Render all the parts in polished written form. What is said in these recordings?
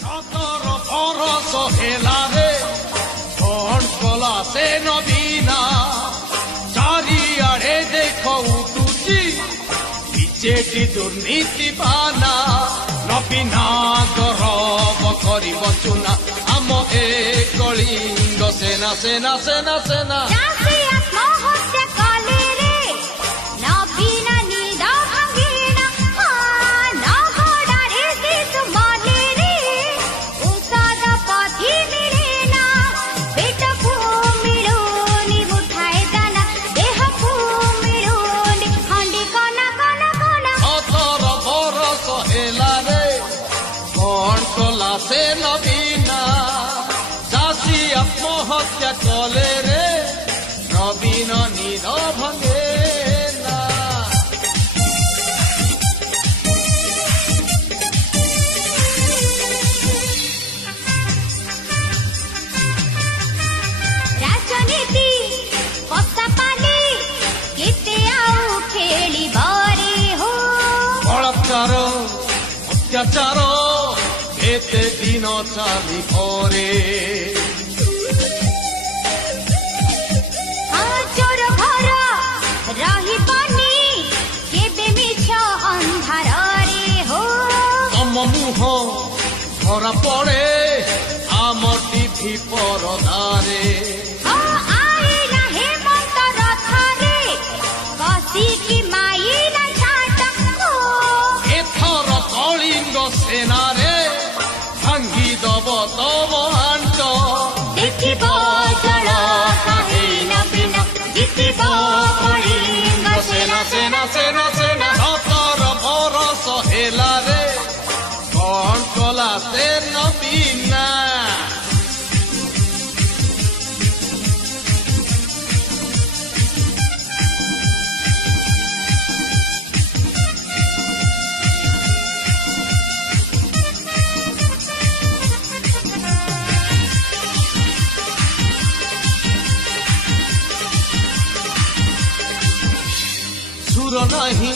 সতর বরষ হেলারে কণ কলা সে নবীনা চারিআড়ে দেখ উঠুছি বিজেডি দুর্নীতি বানা নবীনা গরব করিব চুনা আম এ কলিঙ্গ সেনা সেনা সেনা সেনা সে নবীনা চাষী আত্মহত্যা কলে রে নবীন নিদ ভঙ্গে না রাজনীতি পস্তা পানি কেতে আউ খেলিবরে হো বଳାତ୍କାର অত্যাচার এতে দিন চালি করে চোর ঘর রহিবনি কেবে মিছ ଅନ୍ଧାରରେ হো তম মুহ ধরা পড়ে আম টিভি পরদারে আইলা হেমন্ত রথରେ ବସିକି ମାଇଲା ଛାଟ এথর কলিঙ্গ সেনারে ভাঙ্গি দব তব আঞ্চ ଦେଖିବ ଜଳ କାହିଁନ ବିନ ଜିତିବ କଳିଙ୍ଗ সেনা সেনা সেনা সেনা সতর বরষ হেলারে কণ কলা সে নবীনা সুর নাহি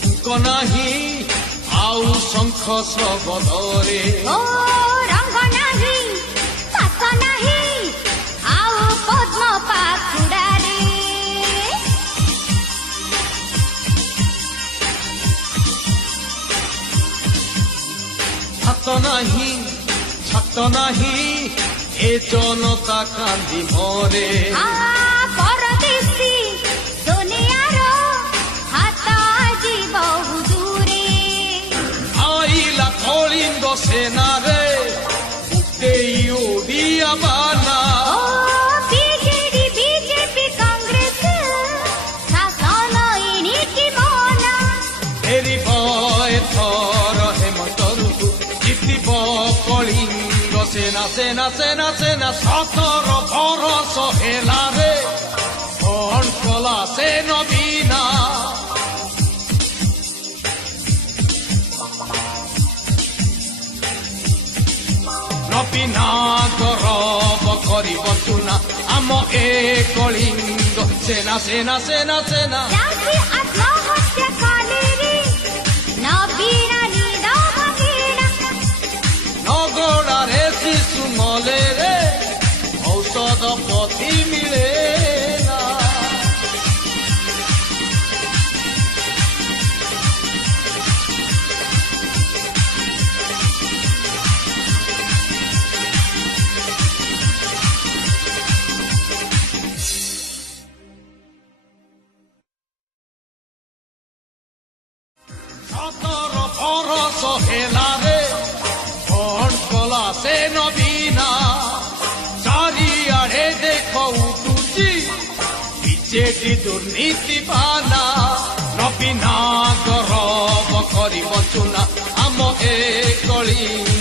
ফুক নাহি আউ শঙ্খ শবদরে ଓ ରଙ୍ଗ ନାହିଁ ପାସ ନାହିଁ ଆଉ ପଦ୍ମ ପାଖୁଡ଼ାରେ ছাত নাহি ছাত নাহি এ জনতা কান্দি মরে পরদেশী দুনিয়াର ହାତ ଆଜି ବହୁ ଦୂରେ আইলা কলিঙ্গ সেনারে উঠেই ওড়িয়া বানা ଓ ବିଜେଡି ବିଜେପି କଂଗ୍ରେସ ଶାସନ ଏଣିକି ମନା ফেরিব এথর হেমন্ত ঋতু জিতিব কলিঙ্গ সেনা সেনা সেনা সেনা সতর বরষ হেলারে কণ কলা সে নবীনা নবীনা গরব করিব চুনা আম এ কলিঙ্গ সেনা সেনা সেনা সেনা ଚାଷୀ ଆତ୍ମହତ୍ୟା କଲେରେ ନବୀନ ନିଦ ଭଙ୍ଗିଣା নগড়ারে শিশু মলে রে ঔষধ পথি মিলে না সতর বরষ হেলারে কণ কলা সে নবীনা চারিআড়ে দেখ উঠুছি বিজেডি দুর্নীতি বানা নবীনা গরব করিব চুনা আম এ কলিঙ্গ